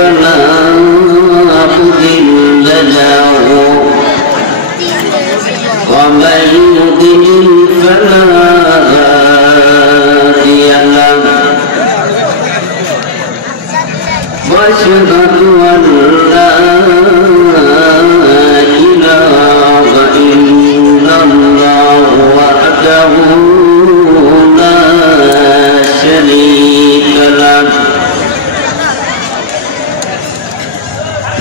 فلا مضل له ومن يضلل فلا هادي له وأشهد أن لا إله إلا الله وحده لا شريك له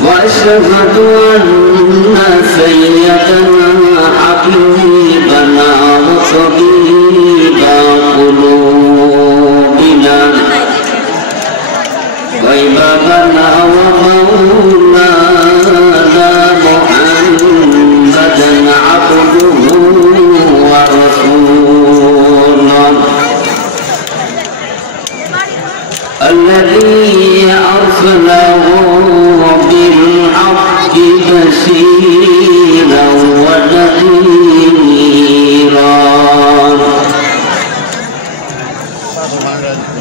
وأشهد أن سيدنا حبيبنا وطبيب قلوبنا وإمامنا ومولانا محمدا عبده ورسوله الذي أرسله بالحق بشيرا ونذيرا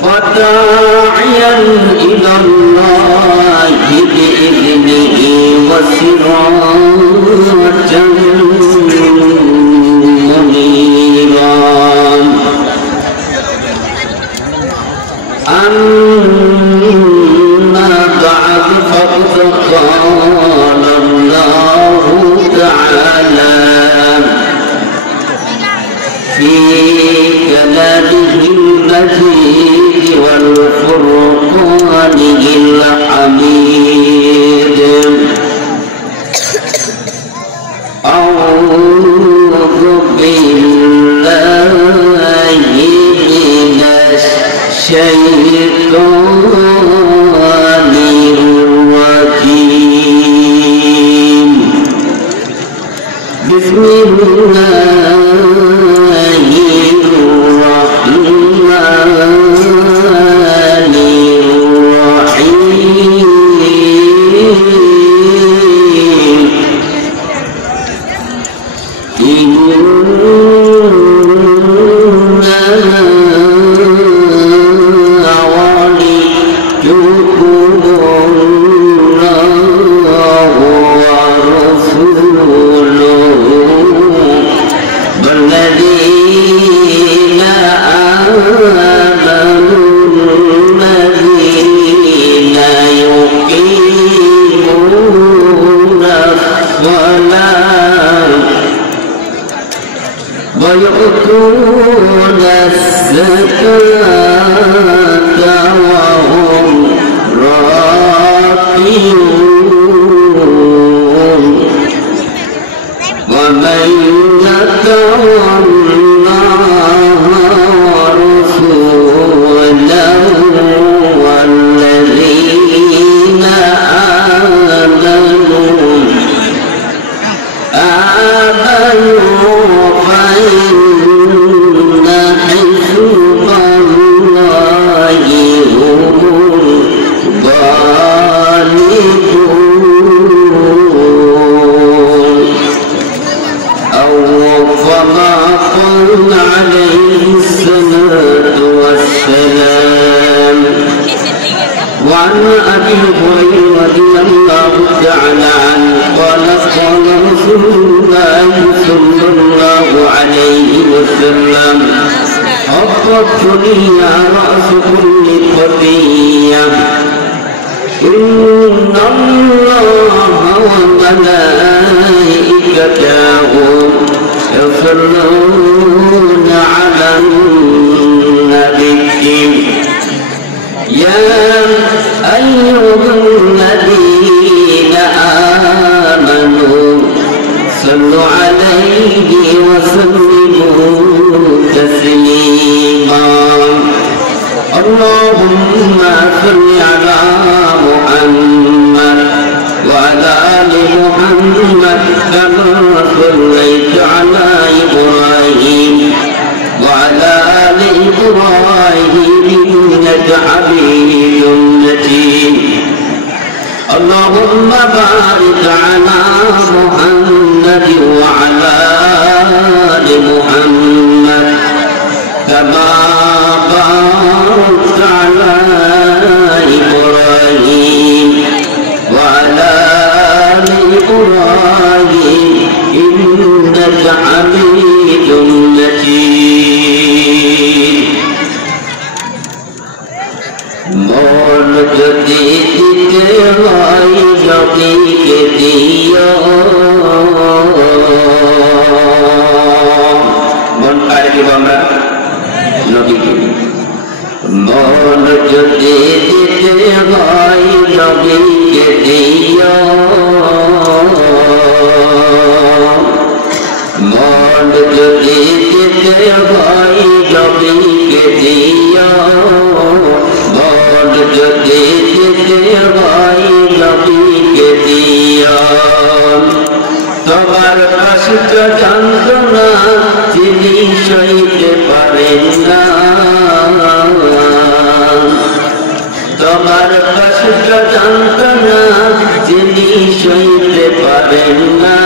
وداعيا إلى الله بإذنه وسراجا منيرا أما بعد فقد قال الله تعالى في كلامه المجيد والفرقان الحميد أعوذ بالله من الشيطان الرجيم بسم الله الرحمن الرحيم والذين آمنوا الذين يقيمون الصلاة ويؤتون الزكاة وهم راكعون ومن يتول الله ورسوله والذين آمنوا فإن حزب الله هم الغالبون أو كما قال عليه الصلاة والسلام. وعن أبي هريرة رضي الله تعالى عنه قال قال رسول الله صلى الله عليه وسلم أخبرتني يا رأس كل خطية إن الله وملائكته يصلون على النبي يا أيها الذين آمنوا صلوا عليه وسلموا تسليما. اللهم صل على محمد وعلى آل محمد كما صليت على إبراهيم وعلى آل إبراهيم إنك حميد مجيد. اللهم بارك على محمد وعلى آل محمد كما باركت على إبراهيم إبراهيم إنك حميد مجيد মন যদি দিতে হয় নবীকে দিও মন কার দিব আমরা নবীকে মন যদি দিতে হয় নবীকে দিও মন যদি দিতে হয় নবীকে দিও মন যদি দিতে হয় নবীকে দিও তোমার কষ্ট যন্ত্রণা তিনি সইতে পারেন না তোমার কষ্ট যন্ত্রণা তিনি সইতে পারেন না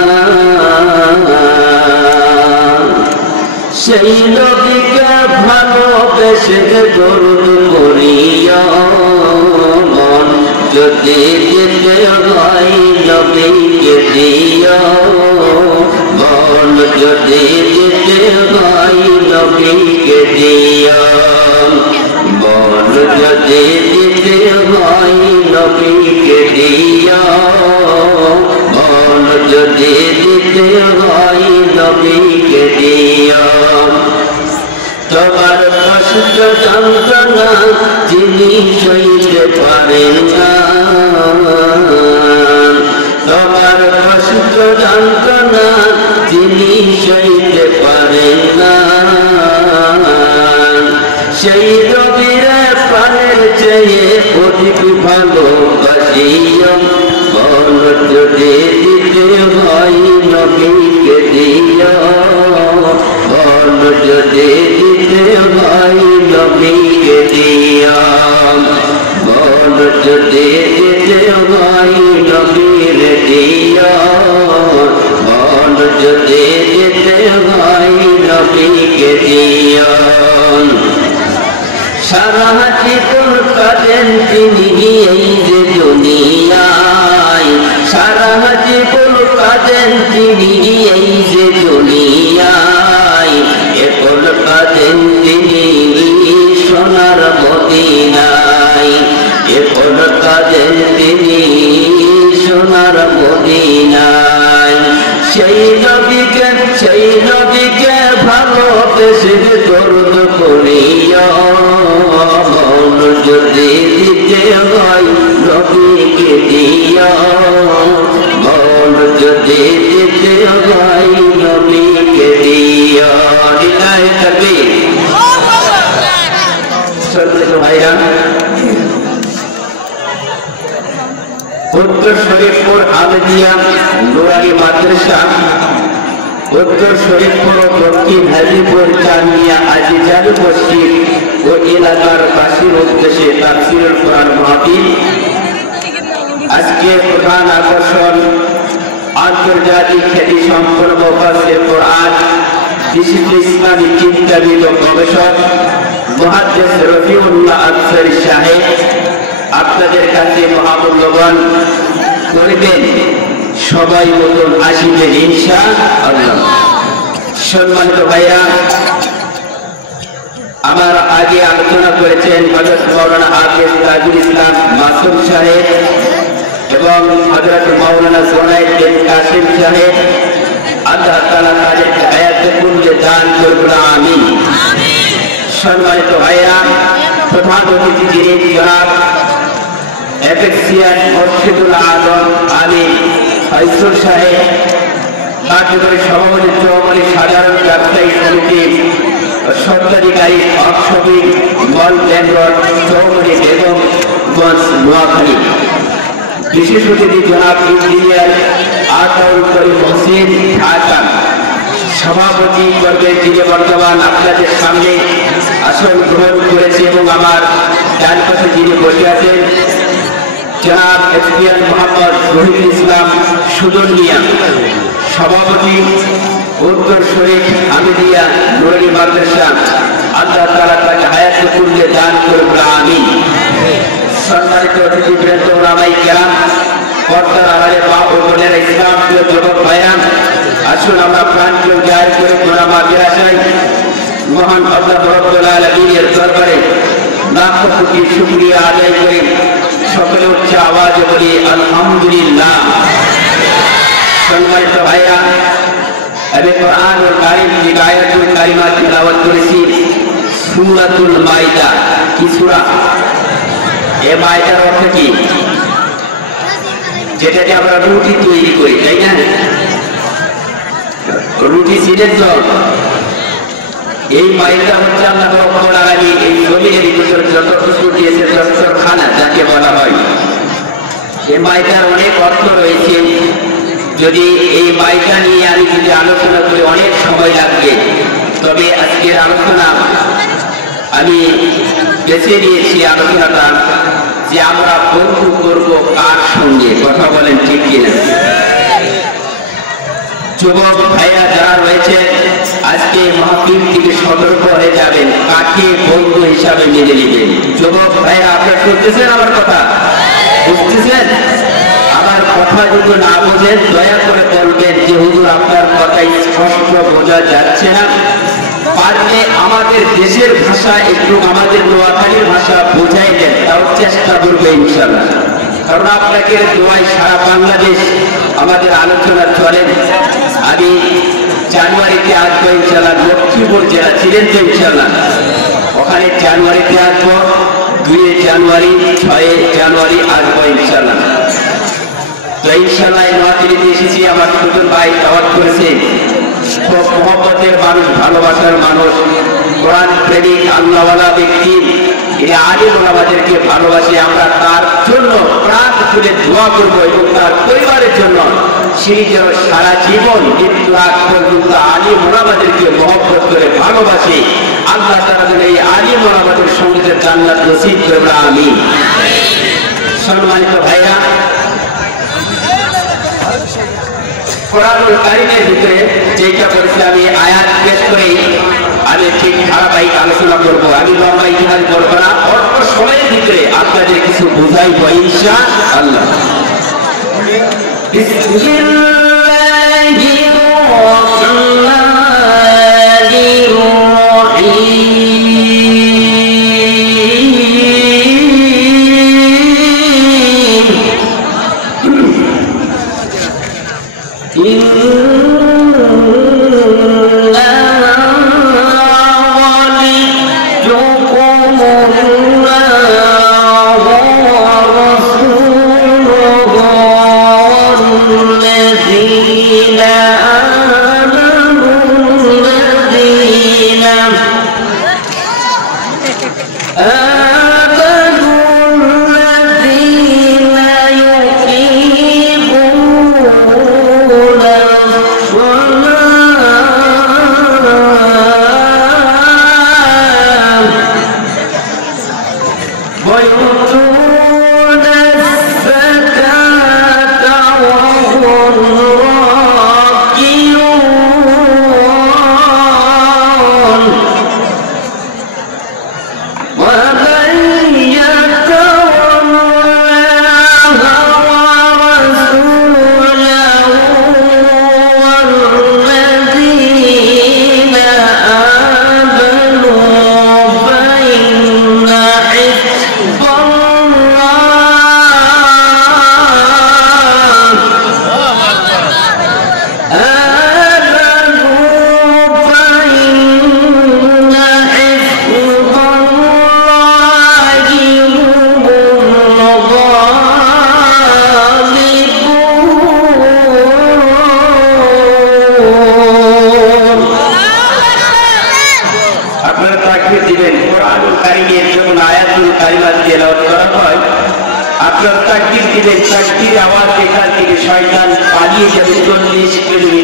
সেই নবীকে ভালোবেসে দরুদ করিয়া মন যদি দিতে হয় নবীকে দিও মন যদি দিতে হয় নবীকে দিও মন যদি দিতে হয় নবীকে দিও মন যদি দিতে হয় নবীকে দিও তোমার কষ্ট যন্ত্রণা তিনি সইতে পারেন না তোমার কষ্ট যন্ত্রণা তিনি সইতে পারেন না সেই নবীর প্রাণের চেয়ে অধিক ভালোবাসিও মন যদি দিতে হয় নবীকে দিও মন যদি দিতে হয় নবীকে দিও মন যদি দিতে হয় নবীকে দিও মন যদি দিতে হয় নবীকে দিও সারা জীবন কাটেন তিনি এই যে দুনিয়ায় সারা জীবন কাটেন তিনি এই যে দুনিয়ায় এখন কাটেন তিনি সোনার মদিনায় এখন কাটেন তিনি সোনার মদিনায় সেই নবীকে ভালোবেসে দরুদ করিয়া মন যদি দিতে হয় নবীকে দিও মন যদি দিতে হয় নবীকে দিও লিল্লাহি তাকবীর সত্যি ভাইরা উত্তর শরীফপুর আবেদিয়া নুরানি মাদ্রাসা উত্তর শরীফপুর দক্ষিণ হাজিপুর চাঁদিয়া আজিজাল মসজিদ ও এলাকার বাসীর উদ্দেশ্যে তাফসীরুল কোরআন মাহফিল আজকের প্রধান আকর্ষণ আন্তর্জাতিক খ্যাতি সম্পন্ন মুফাসসির কোরআন বিশিষ্ট ইসলামী চিন্তাবিদ ও গবেষক মুহাদ্দিস রফিউল্লাহ আনসারী সাহেব আপনাদের কাছে মহামূল্যবান করবেন সবাই মতন আসিবেন ইনশাআল্লাহ। সম্মানিত ভাইরা আমার আগে আলোচনা করেছেন হযরত মাওলানা হাফেজ তাজুল ইসলাম মাসুম সাহেব এবং হযরত মাওলানা জুনায়েদ বিন কাসিম সাহেব আল্লাহ তাআলা তাদের হায়াতে কুল্লে দান করুন আমিন। সম্মানিত ভাইরা প্রধান অতিথি যিনি জনাব এফএসসিআর মসজিদুল আজম আলী ফয়সল সাহেব কার্যকরী সভাপতি চৌমনি সাধারণ ব্যবসায়ী সমিতি সত্ত্বাধিকারী অক্ষবিক মল বেঙ্গল চৌমনি বেগমগঞ্জ নোয়াখালী বিশেষ অতিথি জনাব ইঞ্জিনিয়ার আতাউল করিম হোসেন ঢাকা সভাপতি করবেন যিনি বর্তমান আপনাদের সামনে আসন গ্রহণ করেছে এবং আমার ডান পাশে যিনি বসে আছেন জনাব এসপিএন মোহাম্মদ রহিদুল ইসলাম সুজন মিয়া সভাপতি উত্তর শরীফ আমিদিয়া নুরানি মাদ্রাসা আল্লাহ তাআলা তাকে হায়াতে কুল্লে দান করুন আমিন। সম্মানিত অতিথিবৃন্দ ওলামায়ে কেরাম পর্দার আড়ালে মা ও বোনেরা, ইসলাম প্রিয় যুবক ভাইরা, আসুন আমরা প্রাণপ্রিয় জাহির করে গুনাহ মাফের আশায় মহান আল্লাহ রব্বুল আলামিনের দরবারে লাখো কোটি শুকরিয়া আদায় করে সকলে উচ্চ আওয়াজে বলি আলহামদুলিল্লাহ। সম্মানিত ভাইরা, আমি কোরআনুল কারীম থেকে আয়াতুল কারিমা তিলাওয়াত করেছি। সূরাতুল মাইদা। কি সূরা? এই মাইদার অর্থ কি? যেটাকে আমরা রুটি তৈরি করি, তাই না? রুটি সিটের জল। এই মাইদা হচ্ছে আল্লাহ রব্বুল আলামিন এই জমিনের ভিতরে যত কিছু দিয়েছে, দস্তরখানা যাকে বলা হয়, এই মাইদার অনেক অর্থ রয়েছে। যদি এই মাইদা নিয়ে আমি যদি আলোচনা করি অনেক সময় লাগবে, তবে আজকের আলোচনা আমি বেছে নিয়েছি আলোচনাটা যে আমরা বন্ধু করব কার সঙ্গে। কথা বলেন ঠিক কিনা? যুবক ভাইরা যারা রয়েছে আজকে মাহফিল থেকে সতর্ক হয়ে যাবেন, কাকে বন্ধু হিসাবে মেনে নেবেন। যুবক ভাইরা, আপনারা শুনতেছেন আমার কথা? বুঝতেছেন? আমার কথা যদি না বোঝেন দয়া করে বলবেন যে হুজুর আপনার কথাই স্পষ্ট বোঝা যাচ্ছে না। পারলে আমাদের দেশের ভাষা একটু আমাদের নোয়াখালীর ভাষা বোঝাই দেন, তাও চেষ্টা করবে ইনশাআল্লাহ। কারণ আপনাকে দোয়ায় সারা বাংলাদেশ আমাদের আলোচনা চলেন। আমি জানুয়ারিতে আসবো ইনশাআল্লাহ। লক্ষ্মীপুর জেলা ছিলেন তো ইনশাআল্লাহ, ওখানে জানুয়ারিতে আসবো। 2 জানুয়ারি 6 জানুয়ারি আসবো ইনশাআল্লাহ। তো ইনশাআল্লাহ নোয়াখালীতে এসেছি। আমার সুজন ভাই দাওয়াত করেছে। খুব মহব্বতের মানুষ, ভালোবাসার মানুষ, কোরআন প্রেমিক, আল্লাহওয়ালা ব্যক্তি। এই আলিম ওলামাদেরকে ভালোবাসে। আমরা তার জন্য প্রাণ খুলে দোয়া করবো এবং তার পরিবারের জন্য সে যেন সারা জীবন মৃত্যু আগ পর্যন্ত আলিম ওলামাদেরকে মহব্বত করে ভালোবাসে। আল্লাহ তাআলা যেন এই আলিম ওলামাদের সঙ্গে জান্নাত নসিব করবে, আমিন। সম্মানিত ভাইরা, কোরআনুল কারীমের ভিতরে যেটা বলছি আমি আয়াত পেশ করেই আমি ঠিক ধারাবাহিক আলোচনা করবো। আমি লম্বা ইতিহাস বলবো না, অল্প সময়ের ভিতরে আপনাদের কিছু বুঝাইবো ইনশাআল্লাহ। বিসমিল্লাহির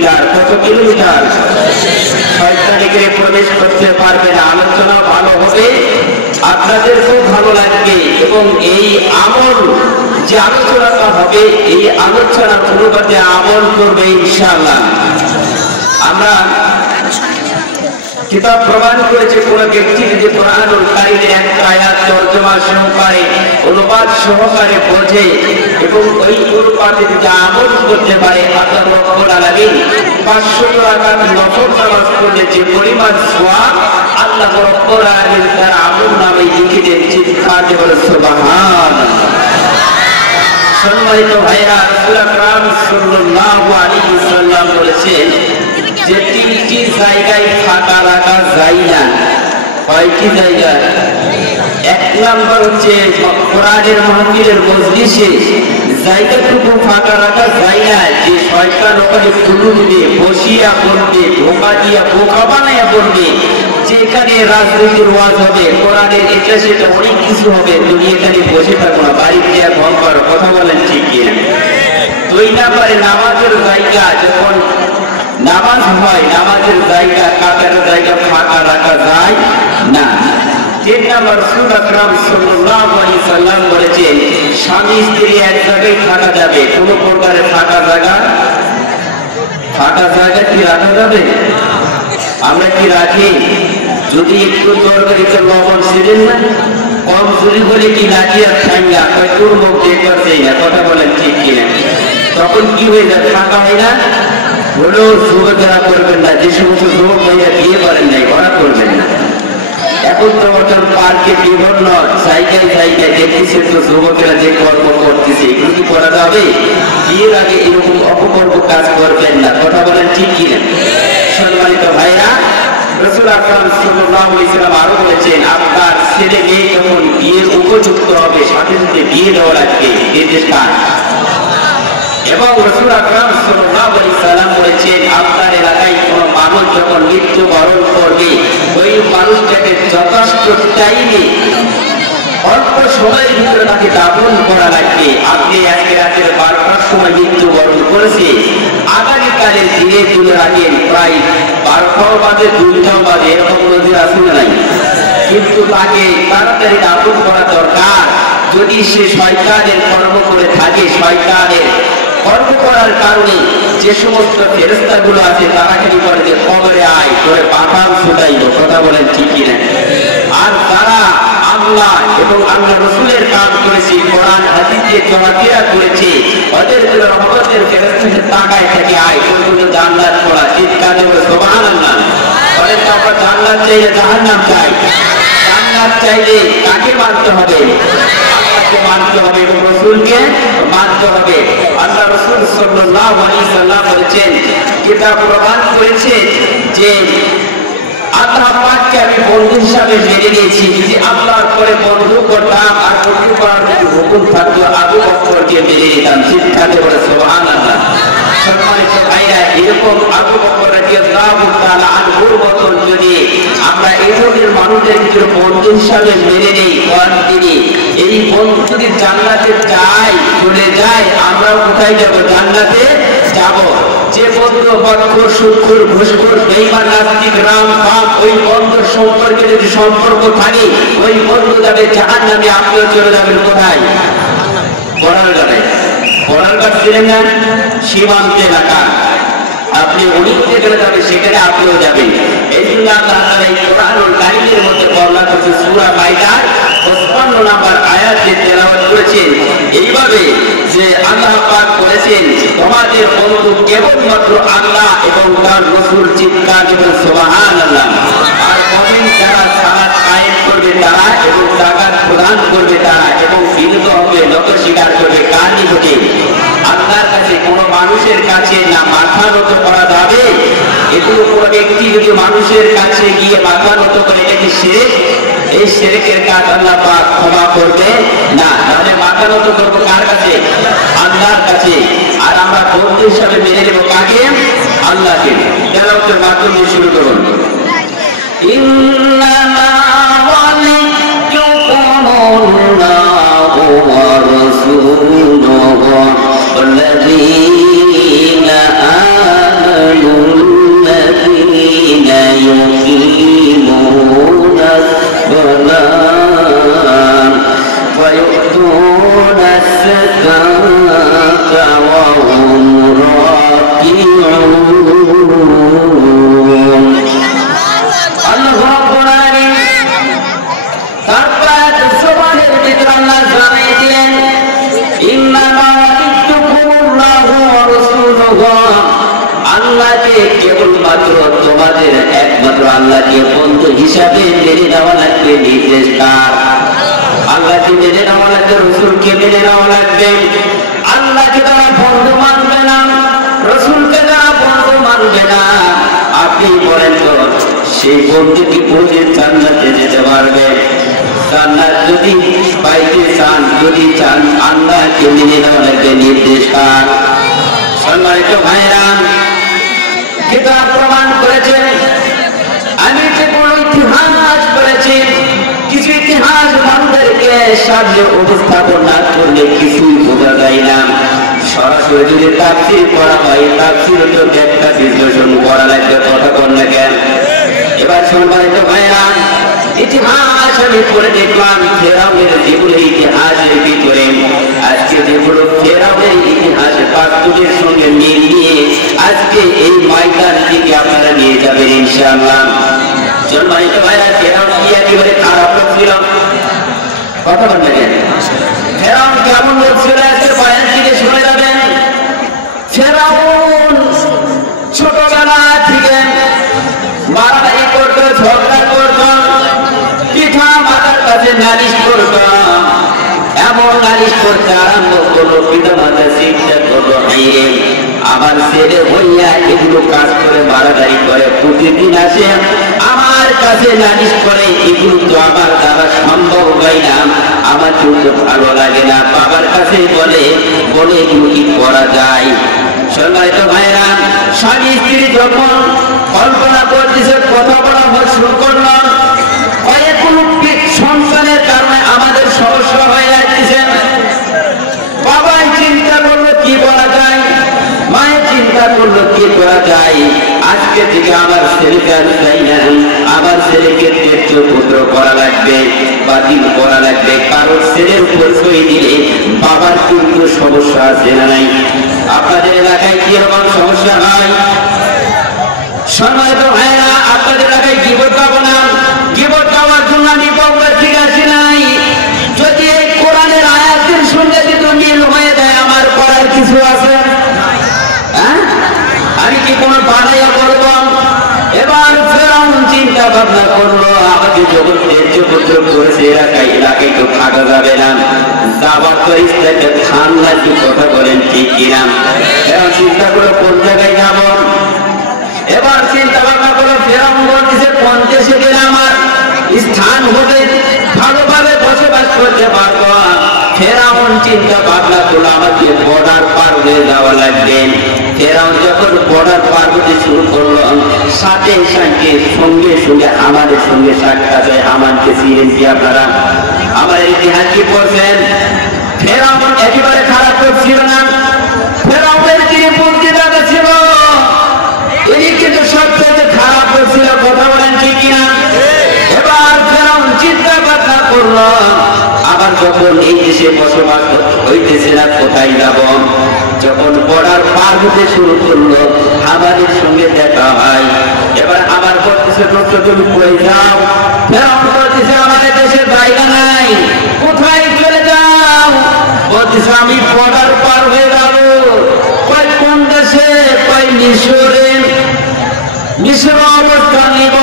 রাহমানির কিলোমিটার শয়তানিকে প্রবেশ করতে পারবে না। আলোচনা ভালো হবে, আপনাদের খুব ভালো লাগবে এবং এই আমল যে আলোচনাটা হবে এই আলোচনার অনুপাতে আমল করবে ইনশাআল্লাহ। আমরা কিতাব প্রমাণ করেছে কোন ব্যক্তি যদি কোরআনুল কারীমের একটা আয়াত তরজমা সহকারে অনুবাদ সহকারে বোঝে এবং ওই অনুপাতে যদি আমল করতে পারে আল্লাহ রাব্বুল আলামিন 500 রাকাত নফল নামাজ পড়লে যে পরিমাণ সওয়াব আল্লাহ রাব্বুল আলামিন তার আমল নামে লিখে দেন। চিৎকার দিয়ে বলে সুবহানাল্লাহ। সম্মানিত ভাইরা, রাসূল আকরাম সাল্লাল্লাহু আলাইহি ওয়াসাল্লাম বলেছেন যে তিনটি জায়গায় ফাঁকা রাখা যায় না। কয়টি জায়গা? এক নাম্বার হচ্ছে কোরআনের মাহফিলের মজলিসে জায়গাটুকু ফাঁকা রাখা যায় না, যে শয়তান ওখানে ফুলু দিয়ে বসিয়া বলবে, ধোঁকা দিয়া বোকা বানাইয়া বলবে, যেখানে রাজনীতির ওয়াজ হবে, কোরআনের এটা সেটা অনেক কিছু হবে, তুমি এখানে বসে থাকো না, বাড়ি গিয়ে ভং করো। কথা বলেন ঠিক কিনা? দুই নাম্বারে নামাজের জায়গা, যখন নামাজ হয় নামাজের জায়গা কাতার জায়গা ফাঁকা রাখা যায় না। তিন নাম্বার রাসূল আকরাম সাল্লাল্লাহু আলাইহি সাল্লাম বলেছেন স্বামী স্ত্রী এক জায়গায় থাকা যাবে, কোনো প্রকারের ফাঁকা জায়গা কি রাখা যাবে? আমরা কি রাখি? যদি একটু তরকারিতে লবণ ছিলেন না, কম চুরি বলে কি রাখি আর ঠান্ডা কয় তোর মুখ দেখবার চাই না। কথা বলেন ঠিক কিনা? তখন কি হয়ে যায়? ফাঁকা হয় না। হলেও যুবক যারা করবেন না, যে সমস্ত যুবক ভাইয়া বিয়ে করেন নাই ওরা করবেন না। এখন তো ওটার পার্কে বিভিন্ন জায়গায় জায়গায় দেখতেছে তো যুবকেরা যে কর্ম করতেছে, এগুলো কি করা যাবে? বিয়ের আগে এরকম অপকর্ম কাজ করবেন না। কথা বলেন ঠিক কিনা? সম্মানিত ভাইরা, রাসূল আকরাম সাল্লাল্লাহু আলাইহি ওয়াসাল্লাম আরো বলেছেন আপনার ছেলে মেয়ে যখন বিয়ের উপযুক্ত হবে সাথে সাথে বিয়ে দেওয়া লাগবে, নির্দেশ কার? এবং রাসূল আকরাম সাল্লাল্লাহু আলাইহি ওয়াসাল্লাম বলেছেন আপনার এলাকায় কোনো মানুষ যখন মৃত্যুবরণ করবে ওই মানুষটাকে যথেষ্ট টাইমে অল্প সময়ের ভিতরে তাকে দাফন করা লাগবে। আপনি আজকে রাতের 12টার সময় মৃত্যুবরণ করেছে, আগামীকালের দিনে তুলে রাখেন প্রায় 12টাও বাজে 2টাও বাজে, এরকম নজির আছে না নাই? কিন্তু তাকে তাড়াতাড়ি দাফন করা দরকার। যদি সে শয়তানের কর্ম করে থাকে, শয়তানের কর্ম করার কারণে যে সমস্ত ফেরেশতাগুলো আছে তারা কি করে যে কবরে আয় করে পাঠান ছুটাইল। কথা বলেন ঠিক কিনা? আর তারা আল্লাহ এবং আল্লাহ রাসূলের কাজ করেছে, কোরআন হাদিসে চলাফেরা করেছে, ওদের জন্য রহমতের ফেরেশতাদের তাকায় থেকে আয় ওইগুলো জান্নাত পড়া। চিৎকার করে সুবহানাল্লাহ। বলেন তো আমরা জান্নাত চাইলে জাহান্নাম চাই? জান্নাত চাইলে কাকে মানতে হবে? আল্লাহকে মানতে হবে এবং রাসূলকে মানতে হবে। আল্লাহ রাসূল সাল্লাল্লাহু আলাইহি ওয়াসাল্লাম বলেছেন, কিতাব প্রমাণ করেছে যে আল্লাহ পাককে আমি বন্ধু হিসাবে মেনে নিয়েছি। যদি আল্লাহর পরে বন্ধু করতাম আর বন্ধু করার যদি হুকুম থাকতো আবু বকরকে মেনে নিতাম। চিৎকার করে সুবহানাল্লাহ। সম্মানিত ভাইরা, এরকম আবু বকর রাদিয়াল্লাহু তাআলা আনহুর মতন যদি আমরা এই ধরনের মানুষদের ভিতরে বন্ধু হিসাবে মেনে নেই, তিনি এই বন্ধু যদি জান্নাতে যায় চলে যায়, আমরা কোথায় যাব? জান্নাতে যাব। যে বন্ধু বদখোর সুদখোর ঘুষখোর বেঈমান নাস্তিক রাম পাপ ওই বন্ধুর সম্পর্কে যদি সম্পর্ক থাকে ওই বন্ধু যাবে জাহান্নামে, আপনিও চলে যাবেন কোথায়? বড়াল যাবে। বড়াল ছিলেন না সীমান্ত এলাকা, আপনি অনেক যেখানে যাবে সেখানে আপনিও যাবেন। এই জন্য আল্লাহ এই কোরআনুল কারীমের মধ্যে বর্ণনা করেছে সূরা মাইদার 55 নম্বর আয়াতে তেলাওয়াত করেছেন এইভাবে যে আল্লাহ পাক বলেছেন তোমাদের বন্ধু কেবলমাত্র আল্লাহ এবং তার রাসূল। চিৎকার করে সুবহানাল্লাহ। আর মুমিন যারা সালাত কায়েম করবে তারা এবং যাকাত প্রদান করবে তারা এবং বিরত হবে, লোক স্বীকার করবে কার নিকটে? আল্লাহর কাছে। কোনো মানুষের কাছে না মাথা নত করা যাবে। এগুলো কোনো ব্যক্তি যদি মানুষের কাছে গিয়ে মাথা নত করে এটা কি শিরক? এই শিরকের কাজ আল্লাহ পাক ক্ষমা করবে না। তাহলে মাথা নত করবো কার কাছে? আল্লাহর কাছে। আর আমরা বন্ধু হিসাবে মেনে নেব কাকে? আল্লাহকে। তেলাওয়াতের মাধ্যমে শুরু করুন। ইন্নামা ওয়ালিয়ুকুমুল্লাহু ওয়া রাসূলুহু والذين آمنوا الذين يقيمون الصلاة ويؤتون الزكاة وهم راكعون বন্ধুগণ, আল্লাহকে কেবলমাত্র তোমাদের একমাত্র আল্লাহকে বন্ধু হিসাবে মেনে নেওয়া লাগবে। নির্দেশ কার? আল্লাহকে মেনে নেওয়া লাগবে, রসুলকে মেনে নেওয়া লাগবে। আল্লাহকে তারা বন্ধু মানবে না, রসুলকে তারা বন্ধু মানবে না। আপনি বলেন তো, সেই বন্ধুটি কোনদিন জান্নাতে যেতে পারবে? জান্নাত যদি পাইতে চান, যদি চান, আল্লাহকে মেনে নেওয়া লাগবে। নির্দেশ কার? সম্মানিত ভাইরা, কিতাব প্রমাণ করেছেন। আমি যেগুলো ইতিহাস করেছি, কিছু ইতিহাস মানুষদেরকে সামনে উপস্থাপন না করলে কিছুই বোঝা যায় না। সরাসরি যদি তাফসীর করা হয়, তাফসীর তো একটা বিশ্লেষণ করা লাগবে, কথা বল না কেন? এবার সম্মানিত ভাইরা, ইতিহাস আমি পড়ে দেখলাম ফেরাউনের জীবনের ইতিহাসের ভিতরে আজকে যেগুলো ফেরাউনের ইতিহাসে বাস্তবের সঙ্গে মিল নিয়ে আজকে এই ময়দান থেকে আপনারা নিয়ে যাবেন ইনশাআল্লাহ। সম্মানিত ভাইরা, ফেরাউন কি একেবারে খারাপ লোক ছিল? কথা বলবেন, ফেরাউন কেমন লোক ছিল? আজকে বয়ান থেকে শুনে যাবেন। ফেরাউন ছোটবেলা থেকে মারামারি করতো, ঝগড়া করতো, পিঠা মাতার কাছে নালিশ করতো। এমন নালিশ করতে আরম্ভ করলো, পিতা মাতা চিন্তা করলো, হাইরে আমার ছেলে হইয়া এগুলো কাজ করে, মারামারি করে, প্রতিদিন আসে আমার কাছে নালিশ করে, এগুলো তো আমার দ্বারা সম্ভব হয় না, আমার কিন্তু ভালো লাগে না। বাবার কাছে বলে বলে এগুলো কি করা যায়? সম্মানিত ভাইরা, স্বামী স্ত্রী যখন কল্পনা করতেছে, কথা বলা শুরু করলাম, কোনো সন্তানের কারণে আমাদের সমস্যা হয়ে যাচ্ছে। বাবাই চিন্তা করলো কি বলা যায়, মায়ের চিন্তা করলো কি করা যায়। আজকে থেকে আমার ছেলেকে আর চাই না, আমার ছেলেকে ত্যায্য পুত্র করা লাগবে, বাতিল করা লাগবে। কারণ ছেলের উপর সই দিলে বাবার কিন্তু সমস্যা আছে না নাই? আপনাদের এলাকায় কি রকম সমস্যা হয়? সম্মানিত ভাইরা, আপনাদের এলাকায় গীবত পাবো না, গীবত পাওয়ার জন্য আমি বলবো ঠিক আছে নাই। যদি এই কোরআনের আয়াতের সঙ্গে যদি মিল হয়ে যায়, আমার করার কিছু আছে? আমি কি কোনো বানাইয়া বলবো? এবার ফেরাউন চিন্তা ভাবনা করলো, আমাকে যখন ত্যায্য পুত্র করেছে এলাকায় তো থাকা যাবে না, যাবার তো ইসলামকে ঠান্ডা কি কথা বলেন ঠিক কিনা? এবার চিন্তা করলো কোন জায়গায় যাব। এবার চিন্তা ভাবনা করলো, ফেরাউন বলতেছে কোন দেশে গেলে আমার স্থান হবে, ভালোভাবে বসবাস করতে পারবো। ফেরাউন চিন্তা ভাবনা করলো, আমাকে বর্ডার পার হয়ে যাওয়া লাগবে। ফেরাউন যখন বর্ডার পার হতে শুরু করলো, সাথে সাথে সঙ্গে সঙ্গে আমাদের সঙ্গে সাক্ষাৎ হয়। আমাকে চিনেন কি আপনারা? আমার ইতিহাস কি পড়ছেন? ফেরাউন একেবারে খারাপ করছিল না। ফেরাউনের যিনি বুদ্ধিদাতা ছিল, তিনি কিন্তু সবচেয়ে খারাপ করছিল, কথা বলেন ঠিক কিনা? এবার ফেরাউন চিন্তা ভাবনা করলো, আবার যখন এই দেশে বসবাস হইতেছে না, কোথায় যাব? যখন বর্ডার পার হতে শুরু করলো, আমাদের সঙ্গে দেখা হয়। এবার আমার করতেছে তুমি কই যাও? ফেরাউন করতেছে আমাদের দেশের জায়গা নাই, কোথায় চলে যাও? বলতেছে আমি বর্ডার পার হয়ে যাব। কয় কোন দেশে? কয় মিশরে। মিশর অবস্থান নিব।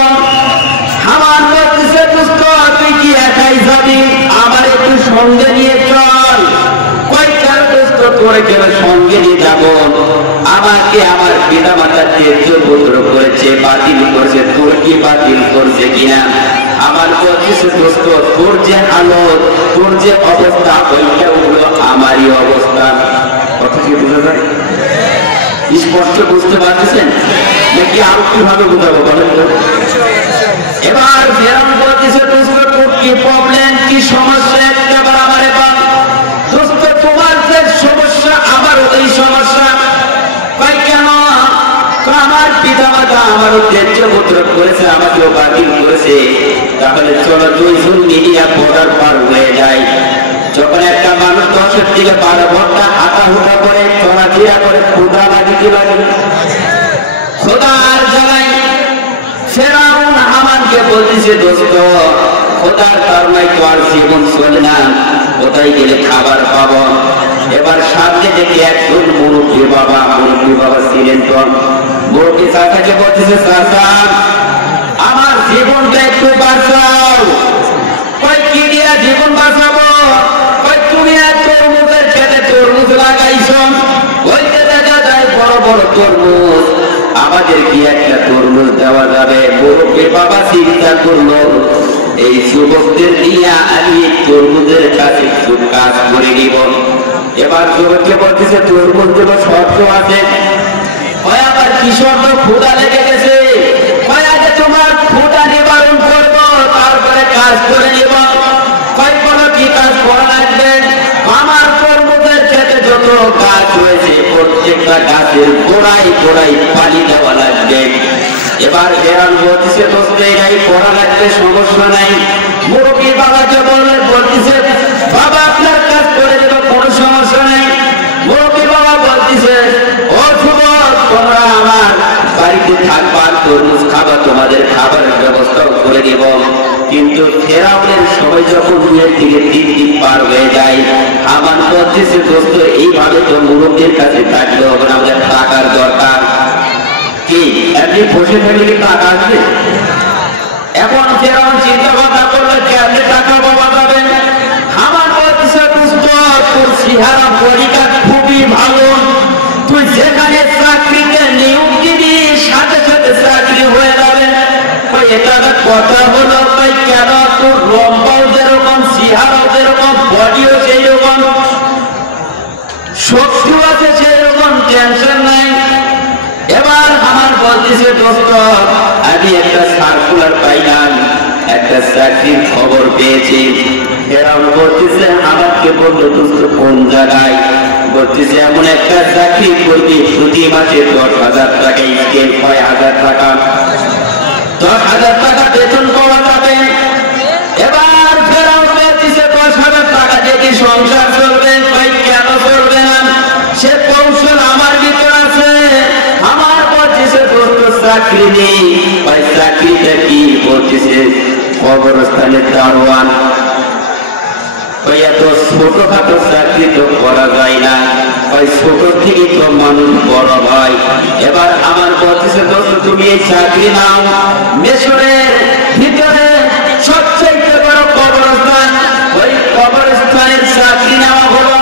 আমার বলতেছে দোস্ত তুই কি একাই যাবি? আমার একটু সঙ্গে নিয়ে চল। কয়টার দোস্ত তোরে কেন সঙ্গে নিয়ে যাব? আমাকে আমার পিতা মাতা ত্যায্য পুত্র করেছে, বাতিল করেছে, তোর কি বাতিল করছে কিনা? আমার বলতেছে দোস্ত তোর যে হালত, তোর যে অবস্থা, ওইটা হলো আমারই অবস্থা। কথা কি বোঝা যায়? স্পষ্ট বুঝতে পারতেছেন নাকি আরো কিভাবে বোঝাবো বলেন? এবার ফেরাউন বলতেছে দোস্ত তোর কি প্রবলেম, কি সমস্যা? একবার আমারে বল। দোস্ত তোমার যে সমস্যা আমারও এই সমস্যা। কই কেন? আমার পিতা মাতা আমারও ত্যায্য পুত্র করেছে, আমাকেও বাতিল করেছে। তাহলে চলো দুইজন মিলিয়া বর্ডার পার হয়ে যায়। যখন একটা মানুষ 10 থেকে 12 ঘন্টা হাঁটাহুটা করে, চলাফেরা করে, ক্ষুধা লাগিতে লাগে, খোদার জ্বালাই ফেরাউন হামানকে বলতেছে দোস্ত খোদার কারণে তো আর জীবন চলে না, কোথায় গেলে খাবার পাবো? এবার সামনে দেখি একজন মুরব্বী বাবা ছিলেন। তো মুরব্বী চাচাকে বলতেছে, চাচা আমার জীবনটা একটু বাঁচাও। কই কি দিয়া জীবন বাঁচাবো? কই তুমি এক তরমুজের খেতে তরমুজ লাগাইছো, ওইতে দেখা যায় বড় বড় তরমুজ, আমাদের কি একটা তরমুজ দেওয়া যাবে? মুরব্বী বাবা চিন্তা করলো, এই যুবকদের নিয়ে আমি তরমুজের কাছে একটু কাজ করে নিব। এবার যুবককে বলতেছে, তরমুজ দেব শর্ত আছে। আবার কি শর্ত? ক্ষুধা লেগে গেছে। আগে তোমার ক্ষুধা নিবারণ করবো, তারপরে কাজ করে নিব। কোনো কি কাজ করা লাগবে? আমার তরমুজের ক্ষেত্রে যত গাছ রয়েছে প্রত্যেকটা গাছের গোড়ায় গোড়ায় পানি দেওয়া লাগবে। এবার হেরান বলতেছে, দোস্ত এটাই করা লাগবে, সমস্যা নাই। মুরব্বী বাবাকে বলতেছে, বাবা আপনার কাজ করে দেবো, কোনো সমস্যা নেই। মুরব্বী বাবা বলতেছে, ও যুবক তোমরা আমার বাড়িতে থাকবা, তরমুজ খাবা, তোমাদের খাবারের ব্যবস্থাও করে দেব। কিন্তু ফেরাউনের সময় যখন 2 থেকে 3 দিন পার হয়ে যায়, আমার বলতেছে, দোস্ত এইভাবে তো মুরব্বীর কাছে থাকলে হবে না, আমাদের টাকার দরকার। কি এমনি বসে থাকলে টাকা আসবে? এখন ফেরাউন চিন্তা ভাবনা করলে কেমনে টাকা পাওয়া যাবে? আমার বলতেছে, দোস্ত তোর চেহারা পরীক্ষা খুবই ভালো, তুই যেখানে চাকরিতে নিয়োগ দিবি সাথে সাথে চাকরি হয়ে যাবে। এটা কথা হলো, কেন তোর লম্বাও যেরকম, চেহারাও যেরকম, বডিও সেই রকম, শক্তিও আছে সেই রকম, টেনশন নাই। এবার আমার বলতেছে, দোস্ত আমি একটা সার্কুলার পাইলাম, একটা চাকরির খবর পেয়েছি। ফেরাউন বলতেছে, আমাকে বললো দোস্ত কোন জায়গায়? বলতেছে এমন একটা চাকরি করবি প্রতি মাসে 10,000 টাকা স্কেল, 6,000 টাকা, 10,000 টাকা বেতন পাওয়া যাবে। এবার ফেরাউন বলতেছে, 10,000 টাকা দিয়ে কি সংসার চলবে? ভাই কেন চলবে না? সে কৌশল আমার ভিতর আছে। আমার বলতেছে, দোস্ত চাকরি নেই। ভাই চাকরিটা কি? বলতেছে কবরস্থানের দারোয়ান। এত ছোটখাটো চাকরি তো করা যায় না, ওই ছোট থেকে তো মানুষ বড় হয়। এবার আমার বলতেছে, দোস্ত তুমি এই চাকরি নাও, মিশরের ভিতরে সবচেয়ে বড় কবরস্থান, ওই কবরস্থানের চাকরি নেওয়া হলো।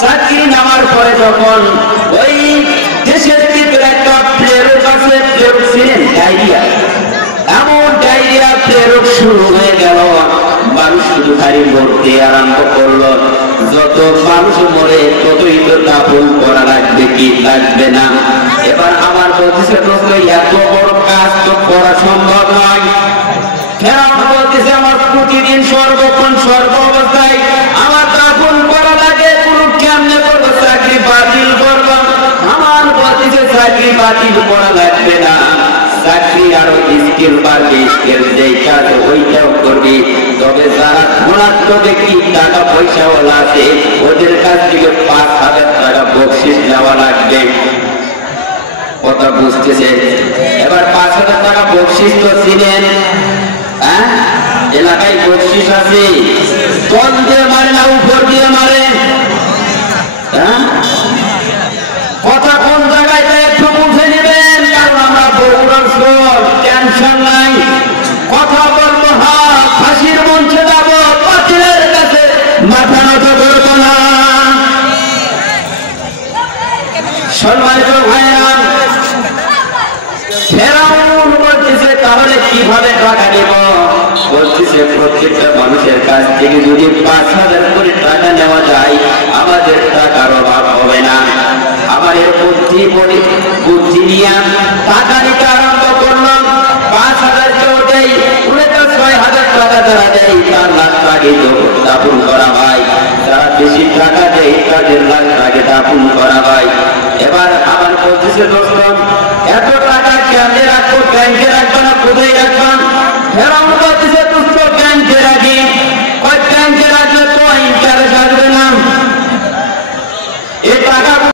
চাকরি নেওয়ার পরে যখন ওই দেশের ভিতরে একটা প্রেরক আছে, প্রেরক ছিলেন ডায়রিয়া, এমন ডায়রিয়া প্রেরক শুরু হয়ে গেল। মানুষ শুধু খালি মরতে আরম্ভ করলো। যত মানুষ মরে ততই তো দাফন করা লাগবে, কি লাগবে না? এবার আমার বলতেছে, দোস্ত এত বড় কাজ তো করা সম্ভব নয়। ফেরাউন বলতেছে, আমার প্রতিদিন সর্বক্ষণ সর্ব অবস্থায় আমার দাফন করা লাগে, কোন কেমনে করবো? চাকরি বাতিল করবো। আমার বলতেছে, চাকরি বাতিল করা লাগবে না, চাকরি আরো স্কিল বাড়বে, স্কিল যেই কাজ ওইটাও করবি। তবে যারা ধনাত্ম দেখি টাকা পয়সাওয়ালা আছে, ওদের কাছ থেকে 5,000 টাকা বকশিস নেওয়া লাগবে। কথা বুঝতেছে? এবার 5,000 টাকা বকশিস তো ছিলেন, হ্যাঁ এলাকায় বকশিস আছে, তল দিয়ে মারে না উপর দিয়ে মারে? হ্যাঁ কথা কোন জায়গায় একটু বুঝে নেবেন, কারণ আমরা বগুড়ার শোর, টেনশন নাই। কথা বলবো, হ্যাঁ ফাঁসির মঞ্চে যাবো, বাতিলের কাছে মাথা নত করবো না। সম্মানিত ভাইরা, ফেরাউন বলতেছে, তাহলে কিভাবে টাকা নেব? বলতেছে, প্রত্যেকটা মানুষের কাছ থেকে যদি 5,000 করে টাকা নেওয়া যায়, আমাদের টাকার অভাব হবে না। আমার এর বুদ্ধি নিয়ে টাকা নিতে আরম্ভ করলাম। 5,000 কে ওটাই 6,000 টাকা যারা দেয়, 4 লাখ টাকা দাপন করা হয়। যারা বেশি টাকা দেয়, তাদের লাখ টাকা দাপন করা হয়। এবার আমার বলতেছে, দোস্ত এত টাকা কেমনে রাখবো? ব্যাংকে রাখবো না কোথায় রাখবেন? ফেরাউন বলতেছে,